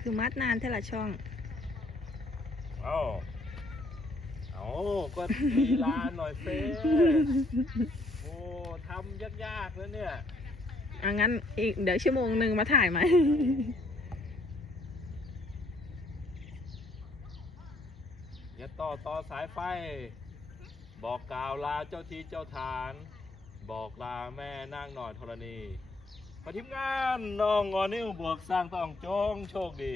คือมัดนานเท่าละช่องโอ้โอ้ก็มีลาหน่อยเฟ้โอ้ทำยากๆแล้วเนี่ย อังั้นอีกเดี๋ยว ชั่วโมงหนึ่งมาถ่ายไหมอย่าต่อต่อสายไฟ บอกกล่าวลาเจ้าที่เจ้าทาน บอกลาแม่นั่งหน่อยธรณีปฏิบงานน้องงอนนิ้วบวกสร้างต้องจองโชคดี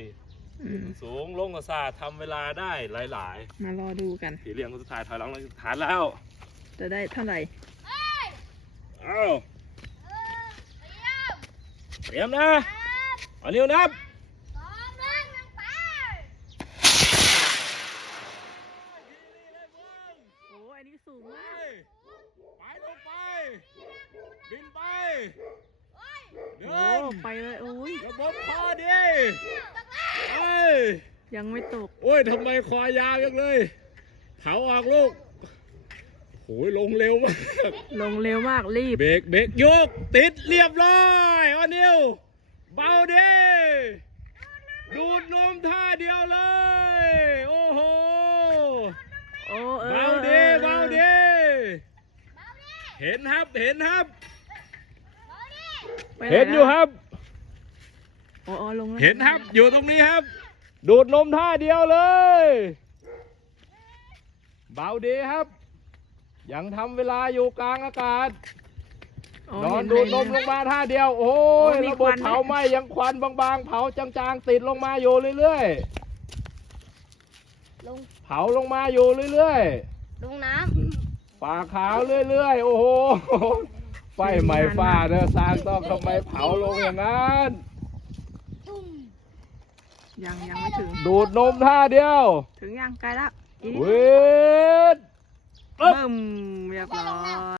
สูงลงกระซาทำเวลาได้หลาย ๆ มารอดูกันผีเลี้ยงก็จะถ่ายถอยหลังฐานแล้ว จะได้เท่าไหร่เอ้าเตรียมนะอันนี้นับไปลงไป บินไปไปเลย โอ้ยระบอลคอดิ้ยยังไม่ตกโอ้ยทำไมคายาวจังเลยเผาออกลูกโอ้ย ลงเร็วมากลงเร็วมากรีบเบรกเบรกยกติดเรียบร้อยอ้อนิวเบาดีดูดนมท่าเดียวเลย โอ้โหเบาดีเบาดีเห็นครับเห็นครับเห็นอยู่ครับ เห็นครับอยู่ตรงนี้ครับ ดูดนมท่าเดียวเลย เบาดีครับ ยังทำเวลาอยู่กลางอากาศนอนดูดนมลงมาท่าเดียว โอ้ยระบบเผาไหมยังควันบางๆ เผาจางๆติดลงมาอยู่เรื่อยๆเผาลงมาอยู่เรื่อยๆลงน้ำปากขาวเรื่อยๆโอ้โหไฟไหม้ฟ้าเด้อสร้างต้องทำไมเผาลงอย่างนั้น ยัง ยังไม่ถึง ดูดนมท่าเดียว ถึงยังไกลแล้วเวทเบิ่มเรียบร้อย